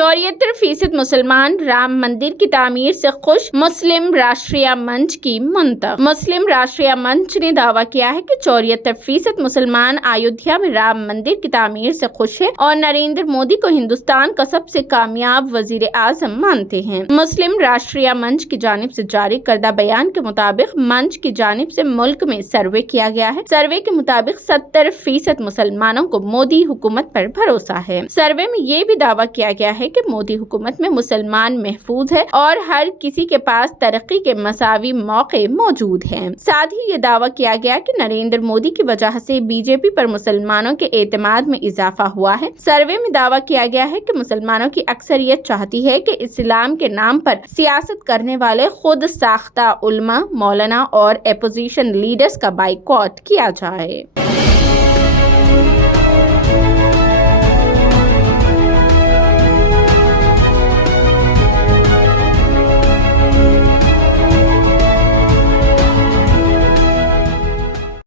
74% مسلمان رام مندر کی تعمیر سے خوش، مسلم راشٹریہ منچ کی منطق۔ مسلم راشٹریہ منچ نے دعویٰ کیا ہے کہ 74% مسلمان ایودھیا میں رام مندر کی تعمیر سے خوش ہیں اور نریندر مودی کو ہندوستان کا سب سے کامیاب وزیر اعظم مانتے ہیں۔ مسلم راشٹریہ منچ کی جانب سے جاری کردہ بیان کے مطابق منچ کی جانب سے ملک میں سروے کیا گیا ہے۔ سروے کے مطابق 70% مسلمانوں کو مودی حکومت پر بھروسہ ہے۔ سروے میں یہ بھی دعویٰ کیا گیا ہے کہ مودی حکومت میں مسلمان محفوظ ہے اور ہر کسی کے پاس ترقی کے مساوی موقع موجود ہیں۔ ساتھ ہی یہ دعویٰ کیا گیا کہ نریندر مودی کی وجہ سے بی جے پی پر مسلمانوں کے اعتماد میں اضافہ ہوا ہے۔ سروے میں دعویٰ کیا گیا ہے کہ مسلمانوں کی اکثریت چاہتی ہے کہ اسلام کے نام پر سیاست کرنے والے خود ساختہ علماء، مولانا اور اپوزیشن لیڈرز کا بائیکاٹ کیا جائے۔